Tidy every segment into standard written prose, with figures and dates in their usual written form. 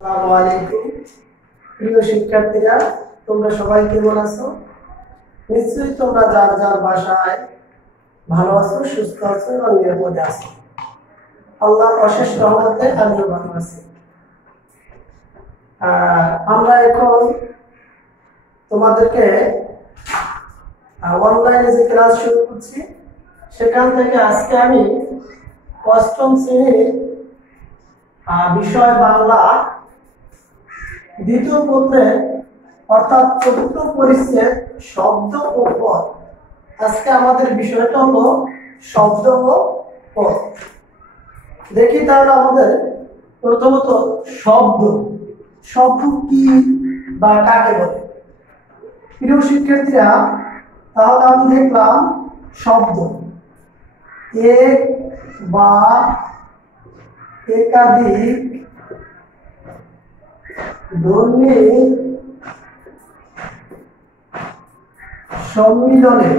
আসসালামু আলাইকুম প্রিয় শিক্ষার্থীরা, তোমরা সবাই কেমন আছো? নিশ্চয়ই তোমরা যার যার বাসায় ভালো আছো, সুস্থ আছো এবং নিরাপদে আছো। আল্লাহর অশেষ রহমতে আমিও ভালো আছি। আমরা এখন তোমাদেরকে অনলাইনে যে ক্লাস শুরু করছি, সেখান থেকে আজকে আমি অষ্টম শ্রেণীর বিষয় বাংলা দ্বিতীয় পত্রে অর্থাৎ চতুর্থ পরিচ্ছেদ শব্দ ও পদ। আজকে আমাদের বিষয়টা হলো শব্দ ও পদ। দেখি তাহলে আমাদের প্রথমত শব্দ শব্দ কি বা কাকে বলে। প্রিয় শিক্ষার্থীরা, তাহলে আমি দেখলাম শব্দ এক বা একাধিক ধ্বনি সম্মিলনে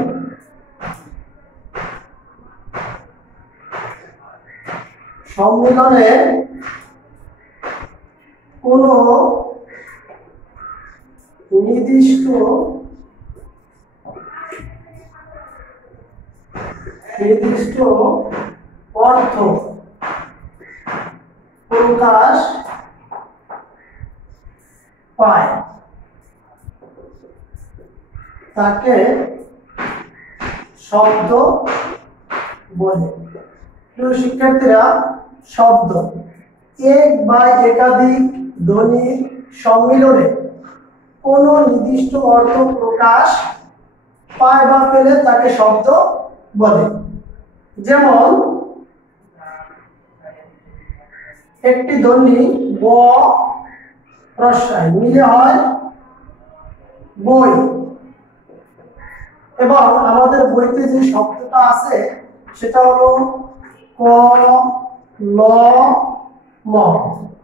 কোন নির্দিষ্ট অর্থ প্রকাশ পায় তাকে শব্দ বলে। প্রিয় শিক্ষার্থীরা, শব্দ এক বা একাধিক ধ্বনির সম্মিলনে কোন নির্দিষ্ট অর্থ প্রকাশ পায় বা পেলে তাকে শব্দ বলে। যেমন একটি ধ্বনি ব রস্বই মিলে হয় বই, এবং আমাদের বইতে যে শব্দটা আছে সেটা হলো ক ল ম,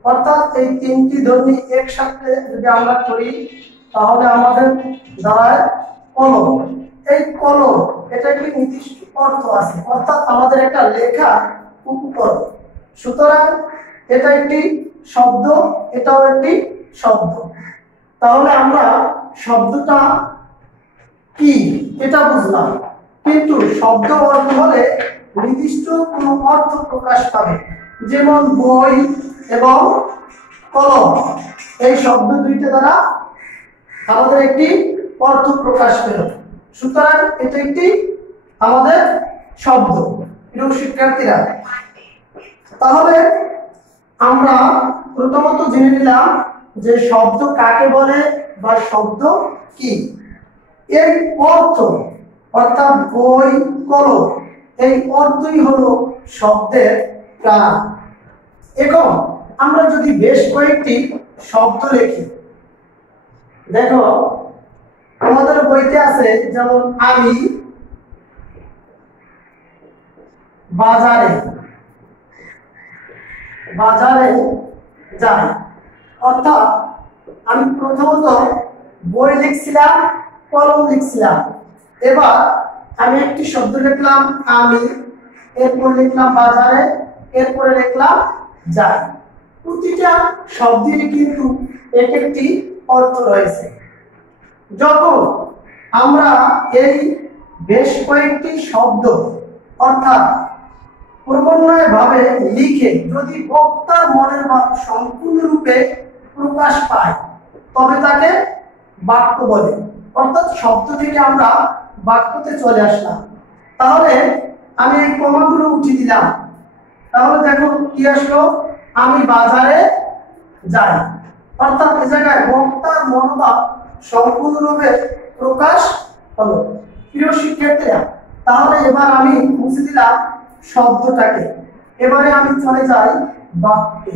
অর্থাৎ এই তিনটি ধ্বনি একসাথে যদি আমরা করি তাহলে আমাদের দাঁড়ায় কলম। এই কলম এটা একটি নির্দিষ্ট অর্থ আছে, অর্থাৎ আমাদের একটা লেখা উপকরণ। সুতরাং এটা একটি শব্দ, এটাও একটি শব্দ। তাহলে আমরা শব্দটা কি এটা বুঝলাম, কিন্তু শব্দ অর্থ হলে নির্দিষ্ট কোনো অর্থ প্রকাশ পাবে। যেমন বই এবং কলম, এই শব্দ দুইটা দ্বারা আমাদের একটি অর্থ প্রকাশ পেল। সুতরাং এটা একটি আমাদের শব্দ। প্রিয় শিক্ষার্থীরা, তাহলে আমরা প্রথমত জেনে নিলাম যে শব্দ কাকে বলে বা শব্দ কি। এর অর্থ অর্থাৎ বই কলম, এই অর্থই হলো শব্দের প্রাণ। এখন আমরা যদি বেশ কয়েকটি শব্দ লিখি, দেখো আমাদের বইতে আছে, যেমন আমি বাজারে যাই। অর্থাৎ আমি প্রথমত বই লিখছিলাম, কলম লিখছিলাম, এবার আমি একটি শব্দ লিখলাম আমি, এরপর লিখলাম বাজারে, এরপরে লিখলাম যাই। প্রতিটা শব্দের কিন্তু এক একটি অর্থ রয়েছে। যখন আমরা এই বেশ কয়েকটি শব্দ অর্থাৎ ক্রমান্বয়ে ভাবে লিখে যদি বক্তার মনের ভাব সম্পূর্ণরূপে প্রকাশ পায় তবে তাকে বাক্য বলে। অর্থাৎ শব্দ থেকে আমরা বাক্যতে চলে আসলাম। তাহলে আমি এই কমাগুলো উঠিয়ে দিলাম, তাহলে দেখো কি আসলো, আমি বাজারে যাই। অর্থাৎ এই জায়গায় বক্তার মনোভাব সম্পূর্ণরূপে প্রকাশ হলো। প্রিয় শিক্ষার্থীরা, তাহলে এবার আমি মুছে দিলাম শব্দটাকে, এবারে আমি চলে যাই বাক্যে।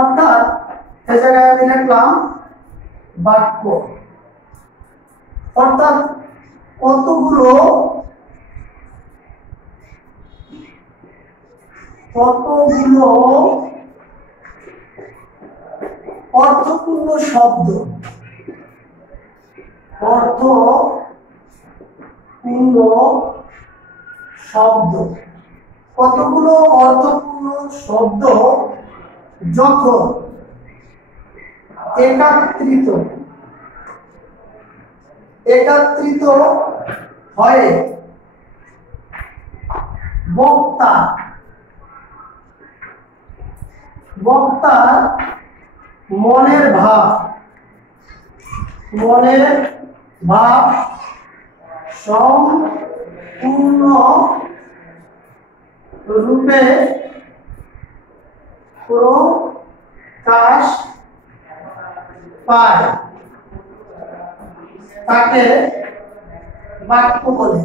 অর্থাৎ এই জায়গায় আমি লিখলাম বাক্য। অর্থাৎ কতগুলো অর্থপূর্ণ শব্দ, কতগুলো অর্থপূর্ণ শব্দ যখন একত্রিত হয়ে বক্তার মনের ভাব সম্পূর্ণ রূপে প্রকাশ পায় তাকে বাক্য বলে।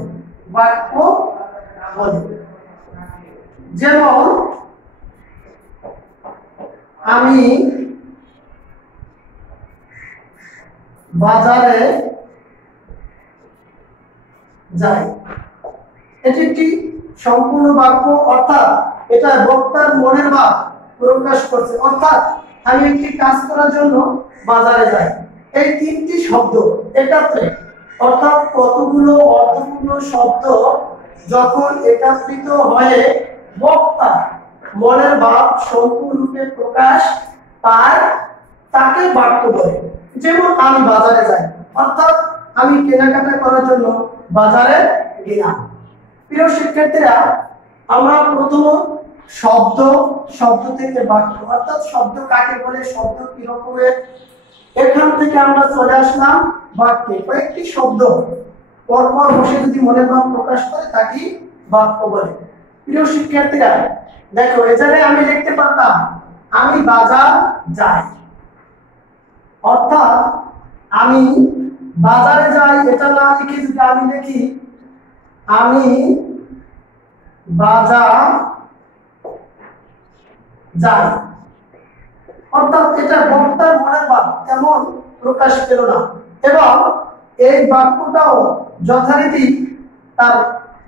যেমন আমি বাজারে যাই, এটি একটি সম্পূর্ণ বাক্য, অর্থাৎ এটা বক্তার মনের ভাব প্রকাশ করছে। অর্থাৎ আমি একটি কাজ করার জন্য বাজারে যাই, এই তিনটি শব্দ একত্রে, অর্থাৎ কতগুলো অর্থপূর্ণ শব্দ যখন একত্রিত হয়ে বক্তা মনের ভাব সম্পূর্ণরূপে প্রকাশ পায় তাকে বাক্য বলে। যেমন আমি বাজারে যাই, অর্থাৎ আমি কেনাকাটা করার জন্য বাজারে গেলাম। প্রিয় শিক্ষার্থীরা, আমরা প্রথম শব্দ থেকে বাক্য, অর্থাৎ শব্দ কাকে বলে, শব্দ কি রকমের, এখান থেকে আমরা চলে আসলাম বাক্যে। কয়েকটি শব্দ পরপর বসে যদি মনের ভাব প্রকাশ করে তাকে বাক্য বলে। প্রিয় শিক্ষার্থীরা দেখো, এই জায়গায় আমি লিখতে পারতাম আমি বাজার যাই, অর্থাৎ আমি বাজারে যাই এটা না লিখে যদি আমি লিখি আমি বাজার যাই, অর্থাৎ এটা বক্তার মনের ভাব তেমন প্রকাশ পেল না এবং এই বাক্যটাও যথারীতি তার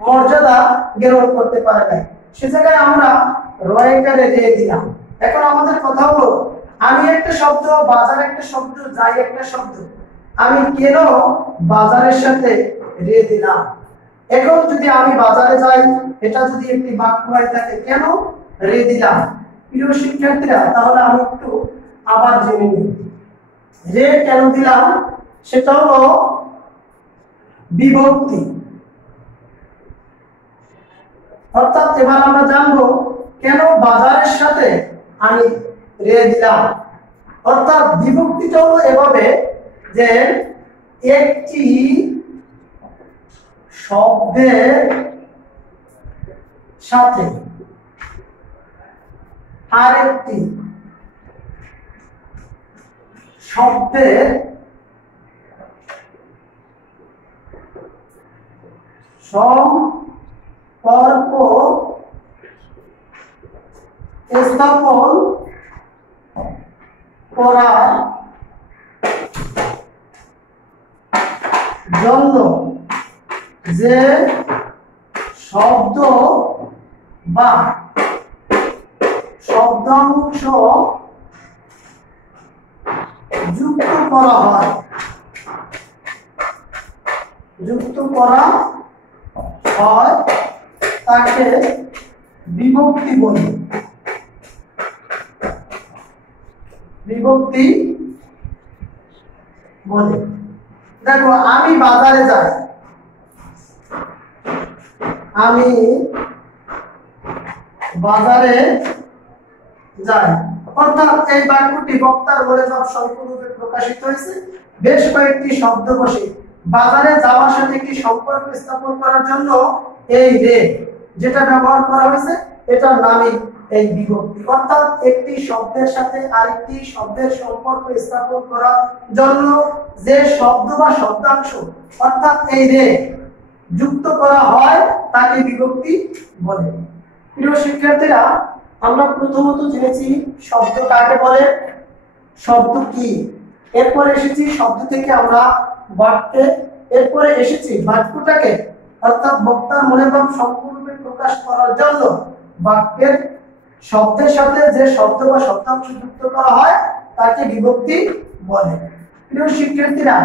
মর্যাদা গ্রহণ করতে পারে না। সে জায়গায় আমরা রয়েকারে দিয়ে দিলাম। এখন আমাদের কথা হলো, আমি একটা শব্দ, বাজার একটা শব্দ, যাই একটা শব্দ, আমি কেন বাজারের সাথে রে দিলাম? এখন যদি আমি বাজারে যাই এটা যদি একটি বাক্য হয় তাকে কেন রে দিলাম? প্রিয় শিক্ষার্থীরা, তাহলে আমি একটু আবার জেনে নিই রে কেন দিলাম। সেটা হলো বিভক্তি, অর্থাৎ এবার আমরা জানবো কেন বাজারের সাথে আমি রে দিলাম। অর্থাৎ বিভক্তিটা হলো এভাবে যে একটি শব্দের সাথে আরেকটি শব্দের সম্পর্ক স্থাপন করার জন্য যে শব্দ বা শব্দাংশ যুক্ত করা হয় তাকে বিভক্তি বলে। দেখো, আমি বাজারে যাই, আমি বাজারে যাই, অর্থাৎ এই বাক্যটি বক্তার মনের ভাব সম্পূর্ণরূপে প্রকাশিত হয়েছে। বেশ কয়েকটি শব্দ বসে বাজারে যাওয়ার সাথে একটি সম্পর্ক স্থাপন করার জন্য এই রে যেটা ব্যবহার করা হয়েছে এটার নামই এই বিভক্তি। অর্থাৎ একটি শব্দের সাথে আরেকটি শব্দের সম্পর্ক স্থাপন করার জন্য যে শব্দ বা শব্দাংশ অর্থাৎ এই রে যুক্ত করা হয় তাকে বিভক্তি বলে। প্রিয় শিক্ষার্থীরা, আমরা প্রথমত জেনেছি শব্দ কাকে বলে, শব্দ কি, এরপরে এসেছি শব্দ থেকে আমরা বাক্যে, এরপরে এসেছি বাক্যটাকে অর্থাৎ বক্তার মনের ভাব সম্পূর্ণরূপে প্রকাশ করার জন্য বাক্যের শব্দের সাথে যে শব্দ বা শব্দাংশ যুক্ত করা হয় তাকে বিভক্তি বলে। প্রিয় শিক্ষার্থীরা,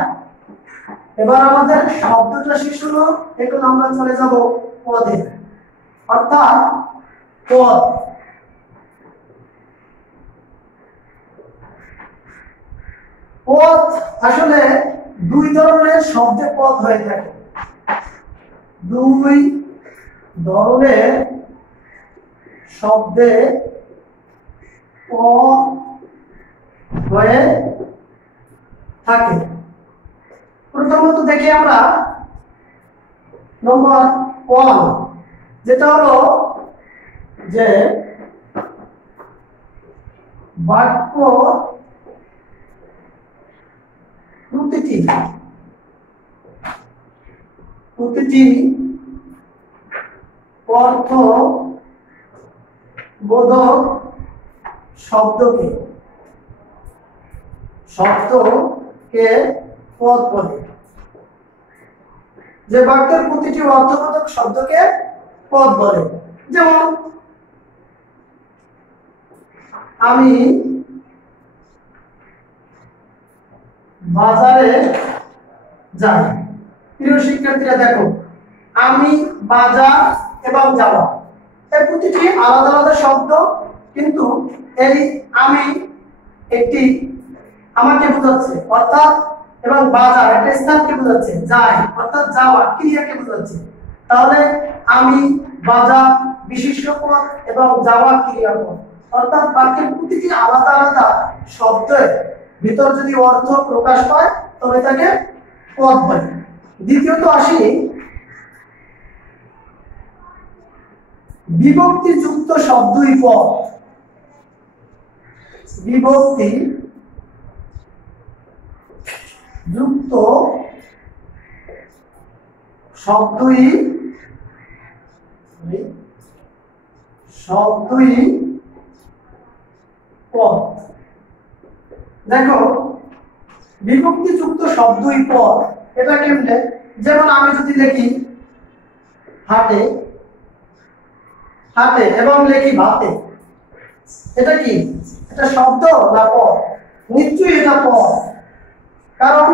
এবার আমাদের শব্দটা শেষ হলো, এখন আমরা চলে যাব পদে, অর্থাৎ পদ। পদ আসলে দুই ধরনের শব্দে পদ হয়ে থাকে, দুই ধরনের শব্দে পদ হয়ে থাকে। প্রথমত দেখি আমরা নম্বর 1, যেটা হলো যে বাক্য প্রতিটি অর্থবোধক শব্দকে পদ বলে। যে বাক্যের প্রতিটি অর্থবোধক শব্দকে পদ বলে। যেমন আমি বাজারে যাই। প্রিয় শিক্ষার্থীরা দেখো, আমি, বাজার এবং যাওয়া, এই প্রতিটি আলাদা আলাদা শব্দ, কিন্তু এই আমি একটি আমাকে বোঝাচ্ছে অর্থাৎ, এবং বাজার একটা স্থানকে বোঝাচ্ছে, যাই অর্থাৎ যাওয়া ক্রিয়াকে বোঝাচ্ছে। তাহলে আমি, বাজার বিশেষ্য পদ এবং যাওয়া ক্রিয়াপদ, অর্থাৎ বাক্যের প্রতিটি আলাদা আলাদা শব্দের ভিতর যদি অর্থ প্রকাশ পায় তবে তাকে পদ বলে। দ্বিতীয়ত আসি বিভক্তি যুক্ত শব্দই পদ। বিভক্তি যুক্ত শব্দই পদ। দেখো, বিভক্তি যুক্ত শব্দই পদ, এটা কেমনে? যেমন আমি যদি লিখি হাটে হাটে এবং লিখি ভাতে, এটা কি? এটা শব্দ না পদ? নিশ্চয়ই এটা পদ, কারণ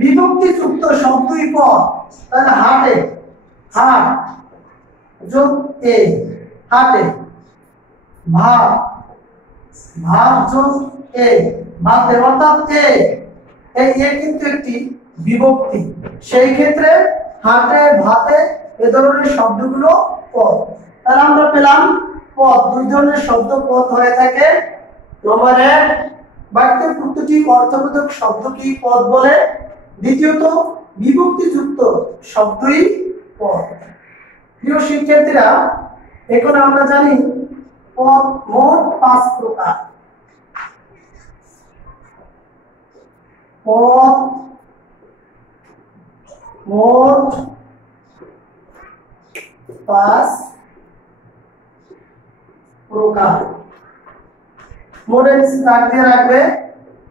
বিভক্তি যুক্ত শব্দই পদ। তাহলে হাটে, হাট যোগ এ, হাটে। ভাত, ভাত যোগ এ, ভাতে, অর্থাৎ এই কিন্তু একটি বিভক্তি। সেই ক্ষেত্রে হাটে, ভাতে এ ধরনের শব্দগুলো পদ। তাহলে আমরা পেলাম পদ, দুই ধরনের শব্দ পদ হয়ে থাকে। নম্বর 1, বাক্যের প্রতিটি অর্থবোধক শব্দকে পদ বলে। দ্বিতীয়ত, বিভক্তি যুক্ত শব্দই পদ। প্রিয় শিক্ষার্থীরা, এখন আমরা জানি পদ মোট 5 প্রকার। পদ মোট 5 প্রকার। মোটে দাগ দিয়ে রাখবে,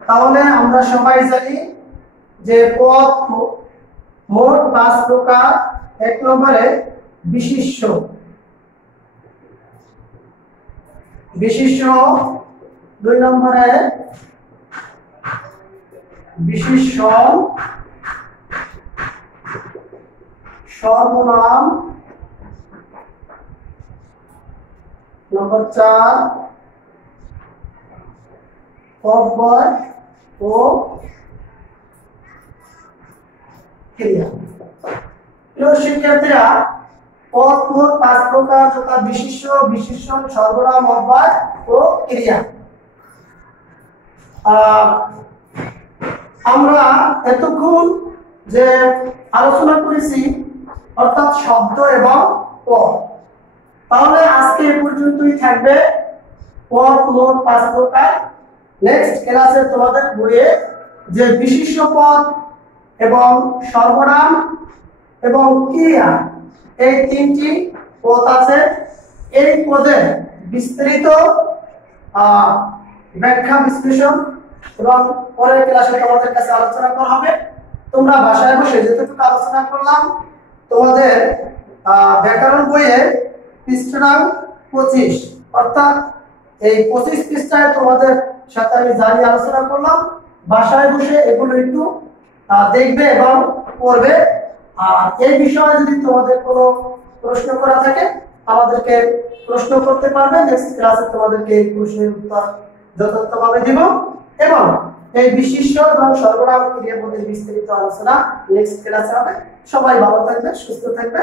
তাহলে আমরা সবাই জানি যে পদ মোট 5 প্রকার। 1 নম্বরে বিশেষ্য, বিশেষ্য। 2 নম্বরে বিশেষণ, সর্বনাম। নম্বর 4 অব্যয় ও ক্রিয়া। প্রিয় শিক্ষার্থীরা, পদ মোট 5 প্রকার, যথা বিশেষ্য, বিশেষণ, সর্বনাম, অব্যয় ও ক্রিয়া। আমরা এতক্ষণ যে আলোচনা করেছি অর্থাৎ শব্দ এবং পদ, তাহলে আজকে এ পর্যন্তই থাকবে। পদ মোট 5 প্রকার। নেক্সট ক্লাসে তোমাদের বইয়ে যে বিশেষ্য পদ এবং সর্বনাম এবং ক্রিয়া, এই 3টি পদ আছে। এই পদের বিস্তারিত ব্যাখ্যা, বিশ্লেষণ এবং পরের ক্লাসে তোমাদের কাছে আলোচনা করা হবে। তোমরা বাসায় বসে যেটুকু আলোচনা করলাম তোমাদের ব্যাকরণ বইয়ে পৃষ্ঠা 25, অর্থাৎ এই 25 পৃষ্ঠায় তোমাদের সাথে আমি জানি আলোচনা করলাম। বাসায় বসে এগুলো একটু দেখবে এবং পড়বে। আর এই বিষয়ে যদি তোমাদের কোনো প্রশ্ন করা থাকে আমাদেরকে প্রশ্ন করতে পারবে। নেক্সট ক্লাসে তোমাদেরকে এই প্রশ্নের উত্তর যথাযথভাবে দিব। এই বিশিষ্ট এবং সর্বনাম ক্রিয়াপদের বিস্তারিত আলোচনা নেক্সট ক্লাসে হবে। সবাই ভালো থাকবে, সুস্থ থাকবে।